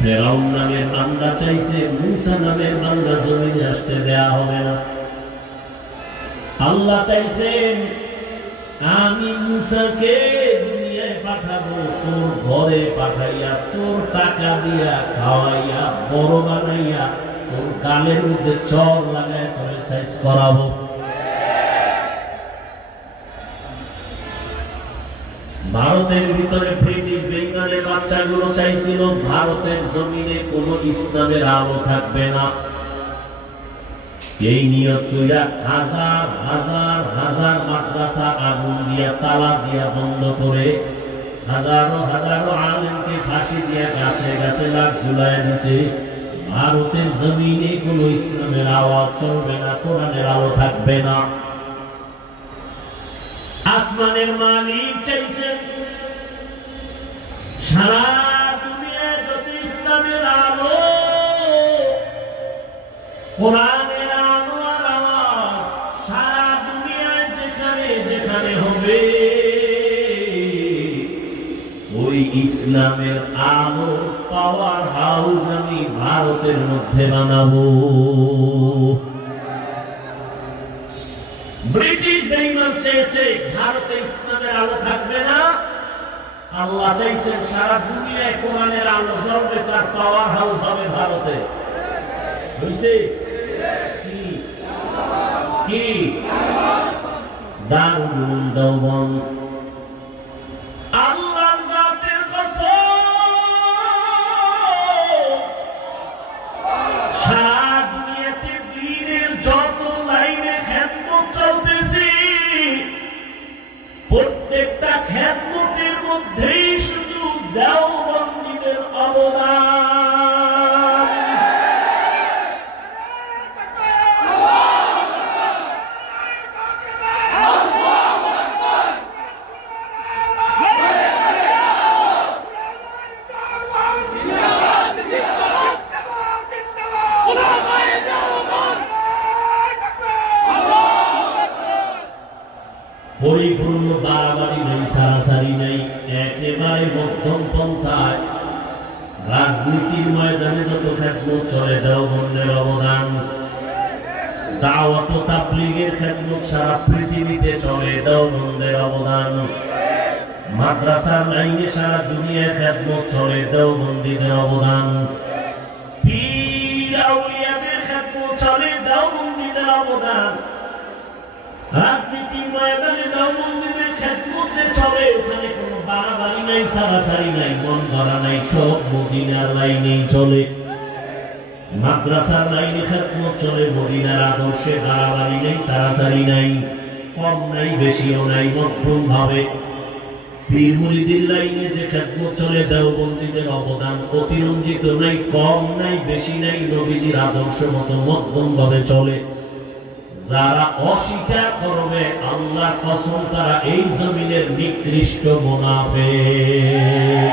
ফেরাউন নামের বান্দা চাইছে মূসা নামের বান্দা জমিনে আসতে দেয়া হবে না। আল্লাহ চাইছেন আমি মূসাকে দুনিয়ায় পাঠাবো, তোর ঘরে পাঠাইয়া, তোর টাকা দিয়া খাওয়াইয়া বড় বানাইয়া, তোর গালের মধ্যে চর লাগায় তোরে সাইজ করাবো। ভারতের ভিতরে ব্রিটিশ বেঙ্গলের বাচ্চাগুলো চাইছিল ভারতের জমিনে কোনো ইসলামের আলো থাকবে না। এই নিয়ত কইরা হাজার হাজার হাজার মাদ্রাসা আগুন দিয়া তালা দিয়া বন্ধ করে হাজারো হাজারো আলেমকে ফাঁসি দিয়া গাছে গাছে লাখ ঝুলাইয়া দিছে। ভারতের জমিনে কোনো ইসলামের আওয়াজ চলবে না, কোরআনের আলো থাকবে না। আসমানের মালিক চাইছেন সারা দুনিয়ায় যত ইসলামের আলো, কোরআনের আলো আর আওয়াজ সারা দুনিয়ায় যেখানে যেখানে হবে, ওই ইসলামের আলো পাওয়ার হাউস আমি ভারতের মধ্যে বানাবো। ব্রিটিশ বেঈমান চেয়েছে ভারতে ইসলামের আলো থাকবে না, আল্লাহ চাইছেন সারা দুনিয়ায় কোরআনের আলো জ্বলবে, তার পাওয়ার হাউস হবে ভারতে। বুঝছি কি কি দারুল উলুম দেওবন্দ। আল্লাহর জাতের কসম, সারা দুনিয়াতে দ্বীনের যত লাইনে খেদমত চলতেছে, প্রত্যেকটা খেদমতের মধ্যেই শুধু দেওবন্দীদের অবদান। পরিপূর্ণ বাড়াবাড়ি নেই, সারাসারি নেই, একেবারে মধ্যম পন্থায় রাজনীতির ময়দানে যত খেদমত চলে দেওবন্দের অবদান। দাওয়াত ও তাবলীগের খেদমত সারা পৃথিবীতে চলে, দেওবন্দের অবদান। মাদ্রাসার লাইনে সারা দুনিয়ায় খেদমত চলে, দেওবন্দীদের অবদান। পীর আউলিয়াদের খেদমত চলে, দেওবন্দীদের অবদান। রাজনীতির ময়দানে দেওবন্দীদের খেদমত যে চলে, ওখানে কোনো বাড়াবাড়ি নাই, সারাসারি নাই, মন ধরা নাই, সব মদিনার লাইনেই চলে। মাদ্রাসার লাইনে খেদমত চলে, মদিনার আদর্শে বাড়াবাড়ি নাই, সারাসারি নাই, কম নাই বেশিও নাই, মধ্যম ভাবে। পীর মুরিদের লাইনে যে খেদমত চলে, দেওবন্দীদের অবদান অতিরঞ্জিত নাই, কম নাই বেশি নাই, নবীজির আদর্শ মতো মধ্যম ভাবে চলে। যারা অস্বীকার করবে আল্লাহর কসম তারা এই জমিনের নিকৃষ্ট মুনাফিক।